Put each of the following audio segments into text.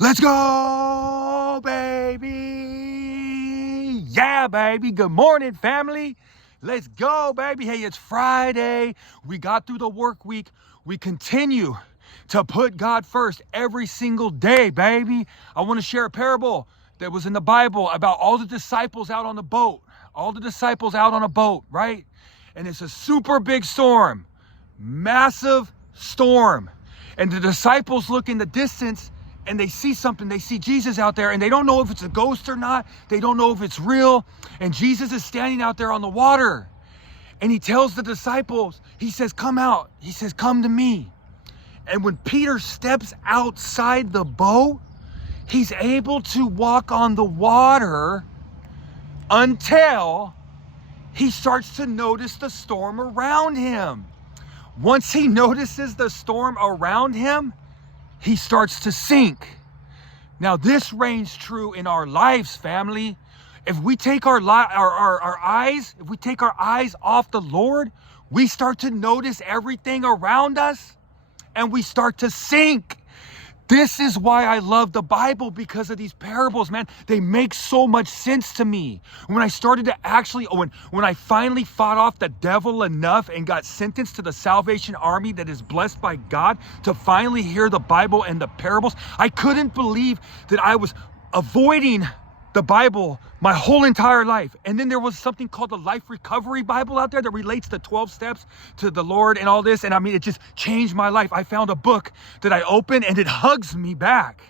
Let's go, baby. Yeah, baby. Good morning, family. Let's go, baby. Hey, it's Friday. We got through the work week. We continue to put God first every single day, baby. I want to share a parable that was in the Bible about all the disciples out on the boat. All the disciples out on a boat, right? And it's a super big storm, massive storm. And the disciples look in the distance and they see something. They see Jesus out there and they don't know if it's a ghost or not. They don't know if it's real. And Jesus is standing out there on the water. And he tells the disciples, he says, come out. He says, come to me. And when Peter steps outside the boat, he's able to walk on the water until he starts to notice the storm around him. Once he notices the storm around him, he starts to sink. Now, this reigns true in our lives, family. If we take our eyes off the Lord, we start to notice everything around us and we start to sink. This is why I love the Bible, because of these parables, man. They make so much sense to me. When I started to when I finally fought off the devil enough and got sentenced to the Salvation Army that is blessed by God to finally hear the Bible and the parables, I couldn't believe that I was avoiding the Bible my whole entire life. And then there was something called the Life Recovery Bible out there that relates the 12 steps to the Lord and all this. And I mean, it just changed my life. I found a book that I opened and it hugs me back.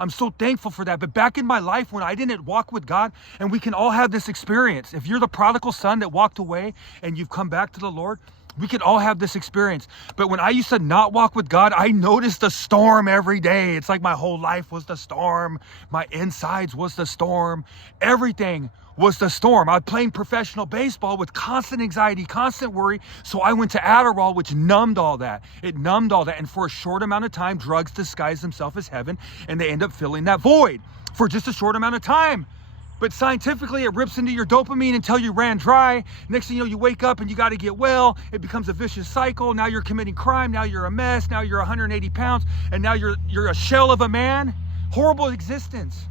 I'm so thankful for that. But back in my life when I didn't walk with God, and we can all have this experience. If you're the prodigal son that walked away and you've come back to the Lord, we could all have this experience. But when I used to not walk with God, I noticed the storm every day. It's like my whole life was the storm. My insides was the storm. Everything was the storm. I was playing professional baseball with constant anxiety, constant worry. So I went to Adderall, which numbed all that. It numbed all that. And for a short amount of time, drugs disguise themselves as heaven, and they end up filling that void for just a short amount of time. But scientifically, it rips into your dopamine until you ran dry. Next thing you know, you wake up and you got to get well. It becomes a vicious cycle. Now you're committing crime. Now you're a mess. Now you're 180 pounds. And now you're a shell of a man. Horrible existence.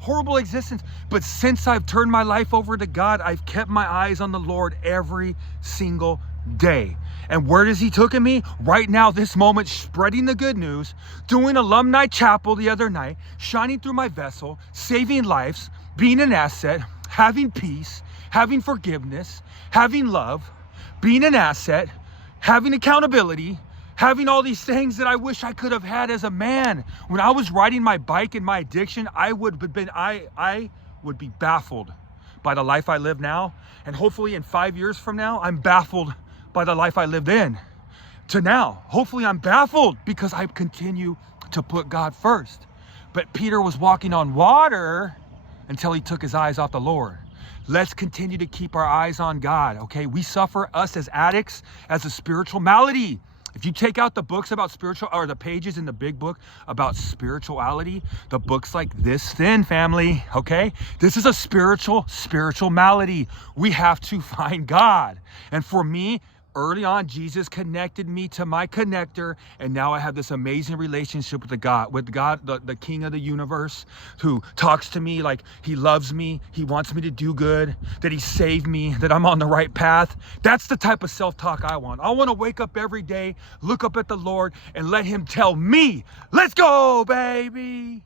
Horrible existence. But since I've turned my life over to God, I've kept my eyes on the Lord every single day. And where does he taken me? Right now, this moment, spreading the good news, doing alumni chapel the other night, shining through my vessel, saving lives, being an asset, having peace, having forgiveness, having love, being an asset, having accountability, having all these things that I wish I could have had as a man. When I was riding my bike in my addiction, I would be baffled by the life I live now. And hopefully in 5 years from now, I'm baffled by the life I lived in to now. Hopefully I'm baffled because I continue to put God first. But Peter was walking on water until he took his eyes off the Lord. Let's continue to keep our eyes on God, okay? We suffer, us as addicts, as a spiritual malady. If you take out the books about spiritual, or the pages in the big book about spirituality, the book's like this thin, family, okay? This is a spiritual malady. We have to find God. And for me, early on, Jesus connected me to my connector, and now I have this amazing relationship with God, the King of the universe, who talks to me like he loves me, he wants me to do good, that he saved me, that I'm on the right path. That's the type of self-talk I want. I want to wake up every day, look up at the Lord, and let him tell me, let's go, baby.